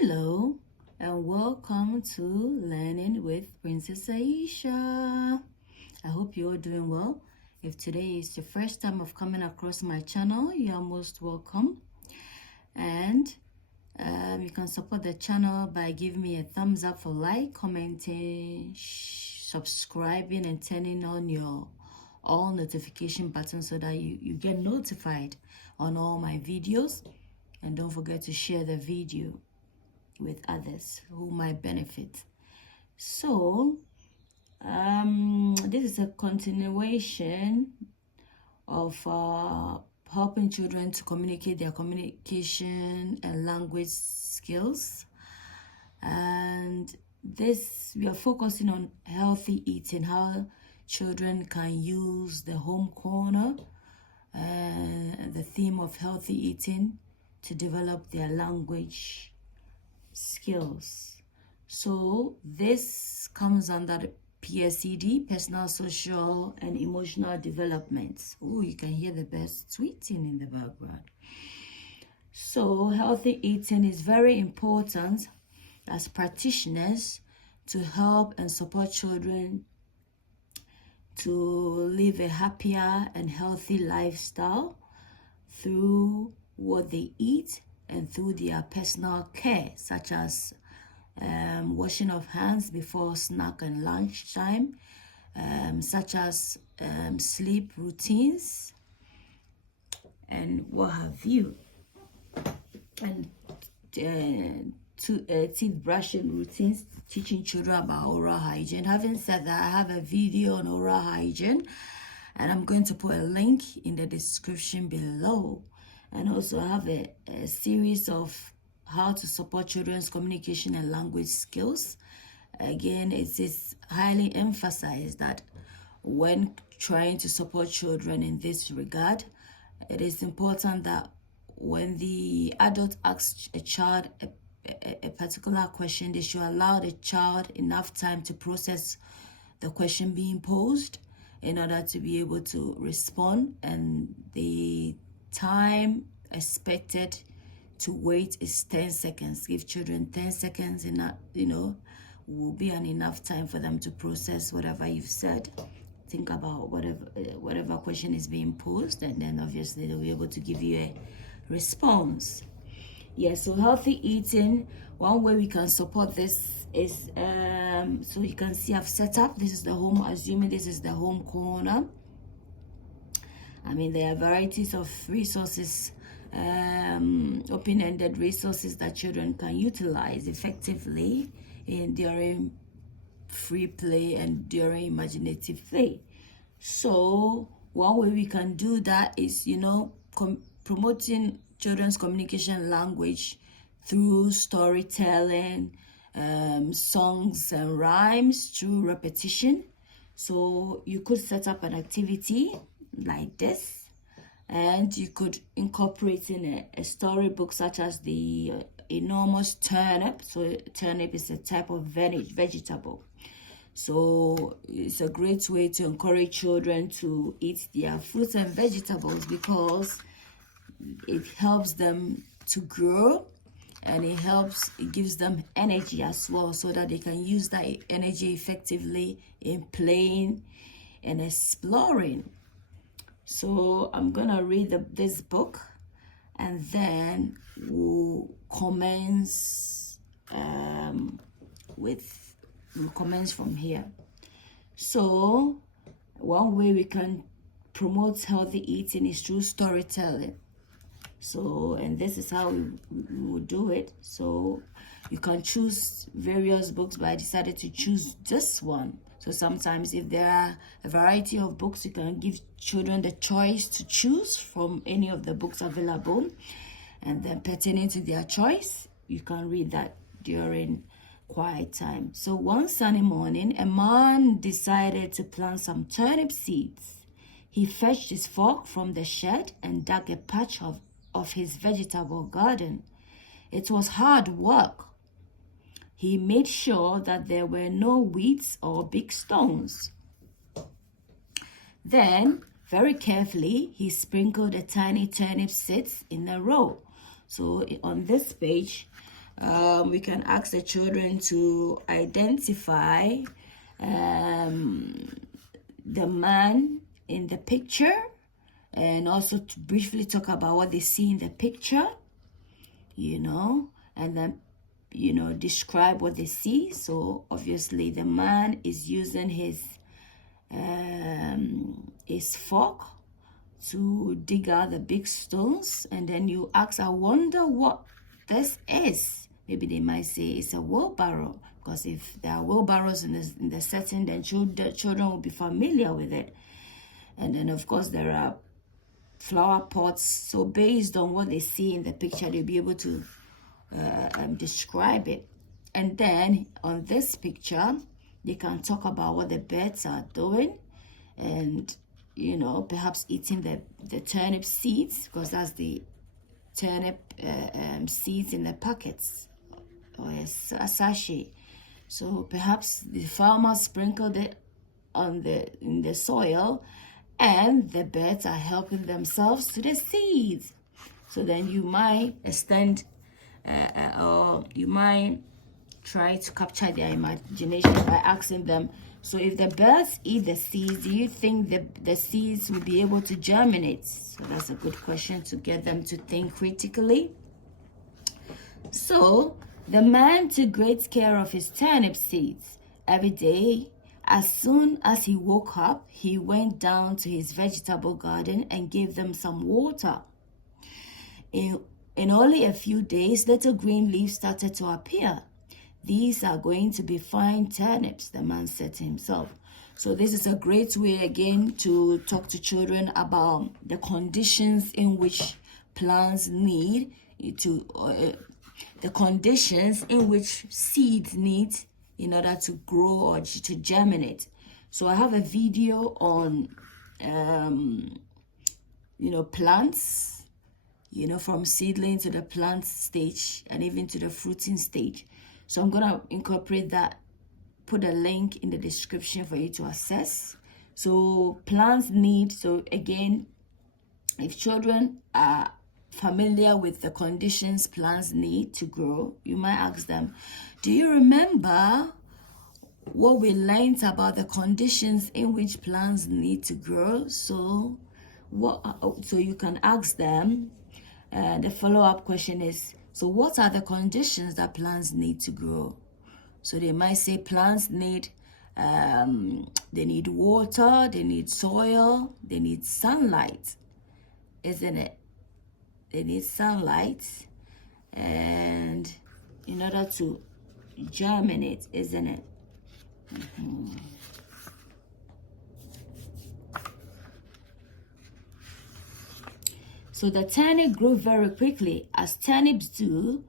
Hello and welcome to Learning with Princess Aisha. I hope you're doing well. If today is your first time of coming across my channel, you are most welcome. And you can support the channel by giving me a thumbs up for like, commenting, subscribing, and turning on your all notification button so that you get notified on all my videos. And don't forget to share the video with others who might benefit. So this is a continuation of helping children to communicate their communication and language skills, and this we are focusing on healthy eating, how children can use the home corner and the theme of healthy eating to develop their language skills. So this comes under the PSED, personal, social, and emotional development. Oh, you can hear the birds tweeting in the background. So healthy eating is very important as practitioners to help and support children to live a happier and healthy lifestyle through what they eat and through their personal care, such as washing of hands before snack and lunchtime, such as sleep routines and what have you, and teeth brushing routines, teaching children about oral hygiene. Having said that, I have a video on oral hygiene, and I'm going to put a link in the description below. And also I have a series of how to support children's communication and language skills. Again, it is highly emphasized that when trying to support children in this regard, it is important that when the adult asks a child a particular question, they should allow the child enough time to process the question being posed in order to be able to respond, and the time expected to wait is 10 seconds. Give children 10 seconds in that, will be an enough time for them to process whatever you've said. Think about whatever question is being posed, and then obviously they'll be able to give you a response. So healthy eating, one way we can support this is so you can see I've set up, this is the home, assuming this is the home corner. I mean, there are varieties of resources, open-ended resources that children can utilize effectively during free play and during imaginative play. So one way we can do that is, promoting children's communication language through storytelling, songs and rhymes, through repetition. So you could set up an activity like this, and you could incorporate in a storybook such as the enormous turnip. So turnip is a type of vegetable. So it's a great way to encourage children to eat their fruits and vegetables, because it helps them to grow, and it gives them energy as well, so that they can use that energy effectively in playing and exploring. So I'm gonna read this book, and then we'll commence from here. So one way we can promote healthy eating is through storytelling. So, and this is how we will do it. So you can choose various books, but I decided to choose this one. So sometimes if there are a variety of books, you can give children the choice to choose from any of the books available, and then pertaining to their choice, you can read that during quiet time. So one sunny morning, a man decided to plant some turnip seeds. He fetched his fork from the shed and dug a patch of his vegetable garden. It was hard work. He made sure that there were no weeds or big stones. Then, very carefully, he sprinkled the tiny turnip seeds in a row. So on this page, We can ask the children to identify the man in the picture, and also to briefly talk about what they see in the picture, and then, describe what they see. So obviously the man is using his fork to dig out the big stones, and then you ask, I wonder what this is. Maybe they might say it's a wheelbarrow, because if there are wheelbarrows in the setting, then children will be familiar with it. And then of course there are flower pots. So based on what they see in the picture, they'll be able to describe it. And then on this picture, they can talk about what the birds are doing, and perhaps eating the turnip seeds, because that's the turnip seeds in the packets or a sachet. So perhaps the farmer sprinkled it in the soil, and the birds are helping themselves to the seeds. So then you might extend or you might try to capture their imagination by asking them, so if the birds eat the seeds, do you think the seeds will be able to germinate? So that's a good question to get them to think critically. So the man took great care of his turnip seeds. Every day, as soon as he woke up, he went down to his vegetable garden and gave them some water. In only a few days, little green leaves started to appear. These are going to be fine turnips, the man said to himself. So this is a great way, again, to talk to children about the conditions in which plants need to, the conditions in which seeds need in order to grow or to germinate. So I have a video on, plants, from seedling to the plant stage and even to the fruiting stage. So I'm going to incorporate that, put a link in the description for you to access. So plants need, so again, if children are familiar with the conditions plants need to grow, you might ask them, do you remember what we learned about the conditions in which plants need to grow? So you can ask them, the follow-up question is, so what are the conditions that plants need to grow? So they might say plants need, they need water, they need soil, they need sunlight, isn't it? They need sunlight, and in order to germinate, isn't it? So the turnip grew very quickly, as turnips do,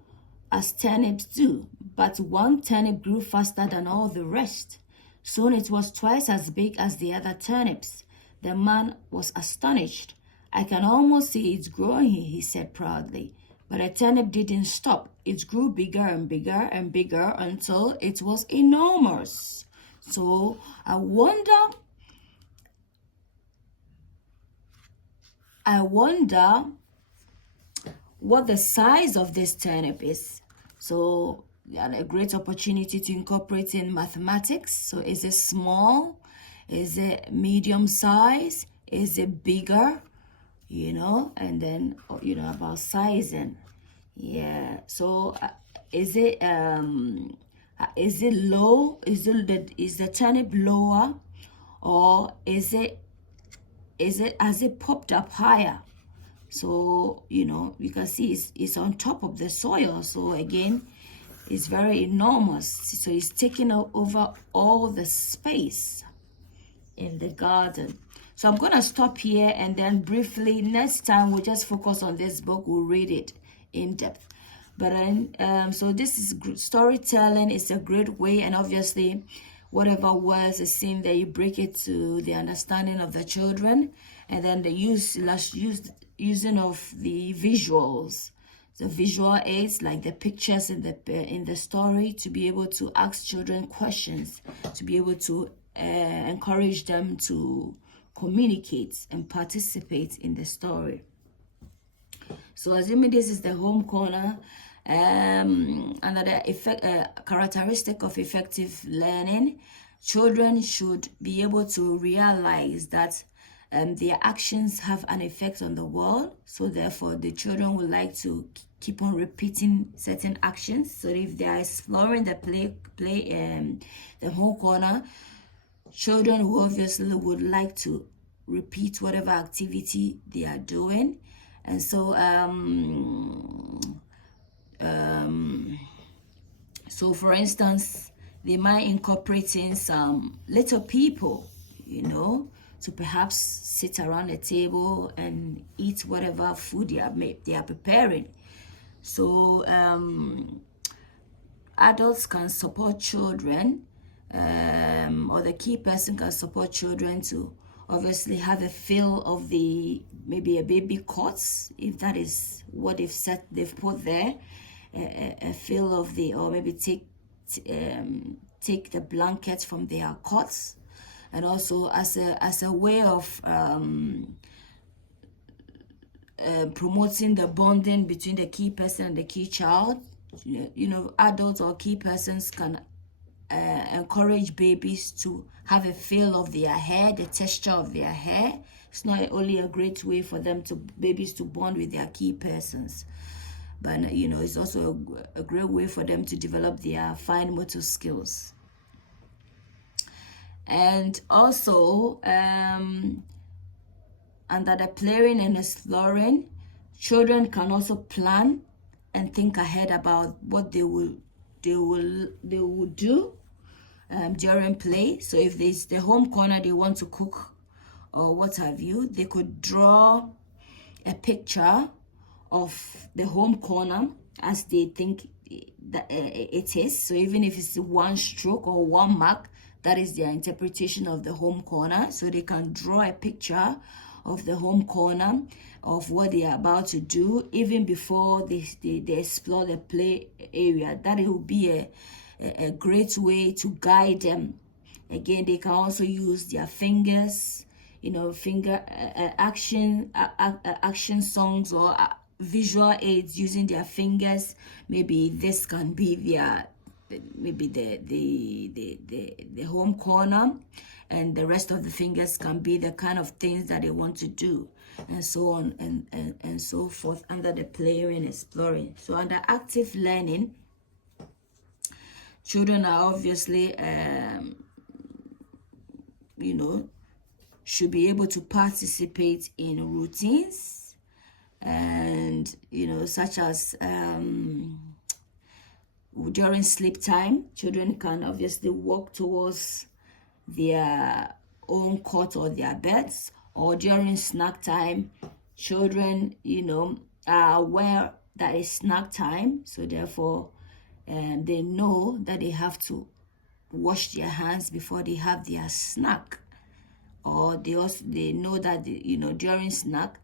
but one turnip grew faster than all the rest. Soon it was twice as big as the other turnips. The man was astonished. I can almost see it growing, he said proudly. But the turnip didn't stop. It grew bigger and bigger and bigger until it was enormous. So I wonder what the size of this turnip is. So a great opportunity to incorporate in mathematics. So is it small? Is it medium size? Is it bigger? And then, about sizing. Yeah. So is it low? Is the turnip lower, or has it popped up higher? So you can see it's on top of the soil. So again, it's very enormous. So it's taking over all the space in the garden. So I'm going to stop here, and then briefly next time we'll just focus on this book. We'll read it in depth. But then, so this is storytelling. It's a great way, and obviously whatever words is seen there, you break it to the understanding of the children, and then the using of the visuals, the visual aids like the pictures in the story, to be able to ask children questions, to be able to encourage them to communicate and participate in the story. So assuming this is the home corner, Another characteristic of effective learning, children should be able to realize that their actions have an effect on the world. So therefore, the children would like to keep on repeating certain actions. So if they are exploring the the whole corner, children who obviously would like to repeat whatever activity they are doing. And so so for instance, they might incorporate in some little people, you know, to perhaps sit around the table and eat whatever food they are preparing. So adults can support children, or the key person can support children to obviously have a feel of maybe a baby cots, if that is what they've put there, a feel of or maybe take the blanket from their cots, and also as a way of promoting the bonding between the key person and the key child. You know, adults or key persons can encourage babies to have a feel of their hair, the texture of their hair. It's not only a great way for babies to bond with their key persons, but you know, it's also a great way for them to develop their fine motor skills. And also under the playing and exploring, children can also plan and think ahead about what they will do during play. So if there's the home corner they want to cook or what have you, they could draw a picture of the home corner as they think that it is. So even if it's one stroke or one mark, that is their interpretation of the home corner. So they can draw a picture of the home corner of what they are about to do even before they explore the play area. That will be a great way to guide them. Again, they can also use their fingers, you know, action songs or visual aids using their fingers. Maybe this can be the home corner, and the rest of the fingers can be the kind of things that they want to do, and so on and so forth under the playing and exploring. So under active learning, children are obviously you know, should be able to participate in routines, and you know, such as during sleep time, children can obviously walk towards their own cot or their beds, or during snack time, children, you know, are aware that it's snack time, so therefore they know that they have to wash their hands before they have their snack, or they know that you know, during snack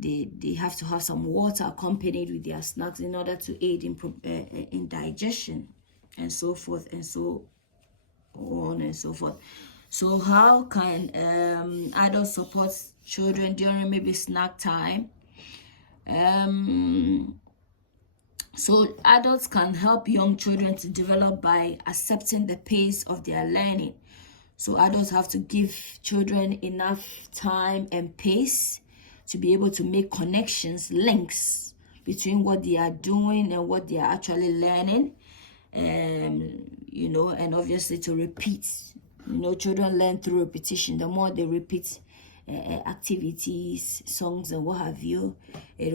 they have to have some water accompanied with their snacks in order to aid in digestion, and so forth and so on and so forth. So how can adults support children during maybe snack time? So adults can help young children to develop by accepting the pace of their learning. So adults have to give children enough time and pace to be able to make connections, links between what they are doing and what they are actually learning, you know, and obviously to repeat. You know, children learn through repetition. The more they repeat activities, songs, and what have you, it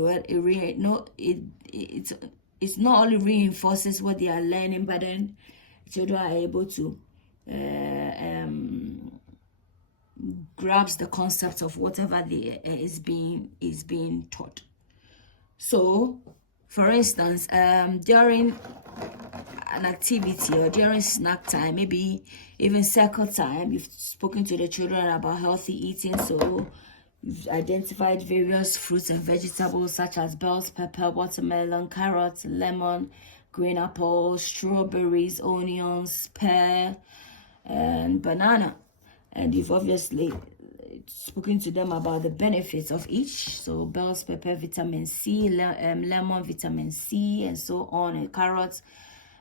not only reinforces what they are learning, but then children are able to grasp the concept of whatever is being taught. So, for instance, during an activity or during snack time, maybe even circle time, you've spoken to the children about healthy eating. So you've identified various fruits and vegetables such as bell pepper, watermelon, carrots, lemon, green apples, strawberries, onions, pear, and banana. And you've obviously spoken to them about the benefits of each. So bell's pepper, vitamin C, lemon, vitamin C, and so on, and carrots,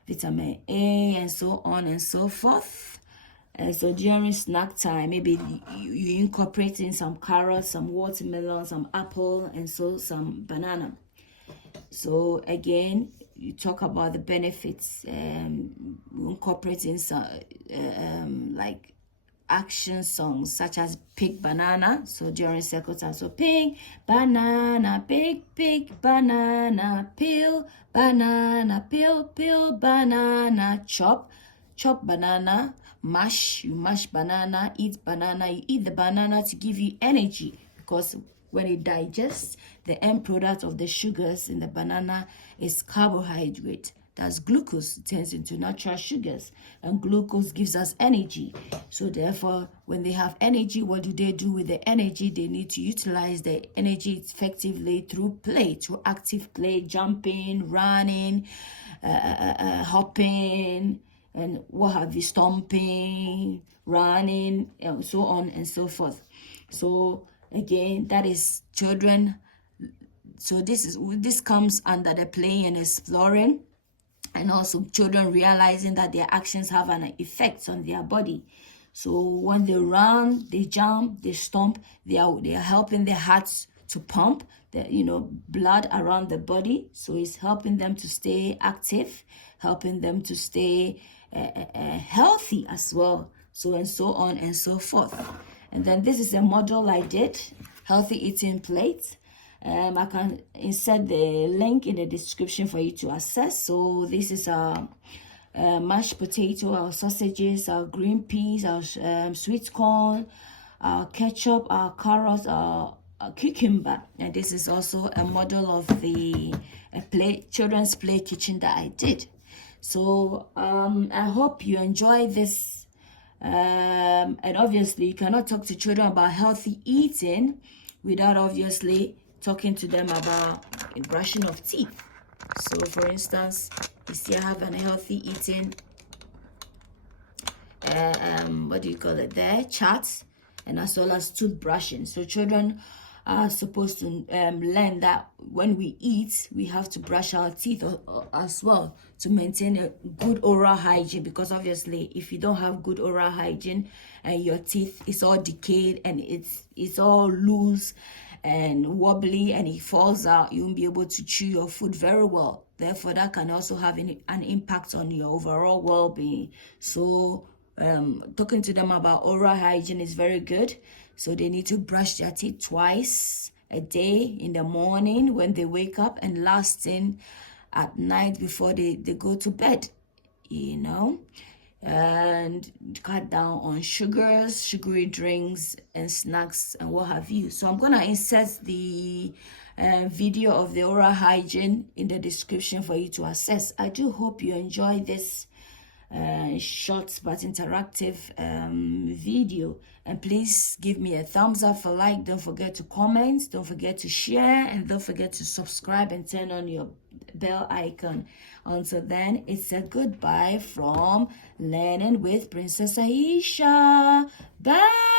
vitamin A, and so on and so forth. And so during snack time, maybe you incorporate in some carrots, some watermelon, some apple, and so some banana. So again, you talk about the benefits, incorporating some like action songs such as pick banana. So during circle time, so pick banana, pick banana, peel banana, peel banana, chop banana, mash, you mash banana, eat banana, you eat the banana to give you energy, because when it digests, the end product of the sugars in the banana is carbohydrate. That's glucose. It turns into natural sugars, and glucose gives us energy. So therefore, when they have energy, what do they do with the energy? They need to utilize the energy effectively through play, through active play, jumping, running, hopping, and what have you, stomping, running, and so on and so forth. So again, that is children. So this comes under the playing and exploring, and also children realizing that their actions have an effect on their body. So when they run, they jump, they stomp, they are helping their hearts to pump the blood around the body. So it's helping them to stay active, helping them to stay healthy as well. So and so on and so forth. And then this is a model I did, healthy eating plate. I can insert the link in the description for you to access. So this is our mashed potato, our sausages, our green peas, our sweet corn, our ketchup, our carrots, our cucumber. And this is also a model of the children's play kitchen that I did. So I hope you enjoy this. And obviously, you cannot talk to children about healthy eating without obviously talking to them about brushing of teeth. So for instance, you see I have an healthy eating what do you call it there, chart, and as well as toothbrushing. So children are supposed to learn that when we eat, we have to brush our teeth as well to maintain a good oral hygiene, because obviously if you don't have good oral hygiene and your teeth is all decayed and it's all loose and wobbly and it falls out, you won't be able to chew your food very well. Therefore, that can also have an impact on your overall well-being. So talking to them about oral hygiene is very good. So they need to brush their teeth twice a day, in the morning when they wake up, and last thing at night before they go to bed, and cut down on sugars, sugary drinks and snacks and what have you. So I'm gonna insert the video of the oral hygiene in the description for you to access. I do hope you enjoy this short but interactive video, and please give me a thumbs up for like. Don't forget to comment, don't forget to share, and don't forget to subscribe and turn on your bell icon. Until then, it's a goodbye from Learning with Princess Aisha. Bye.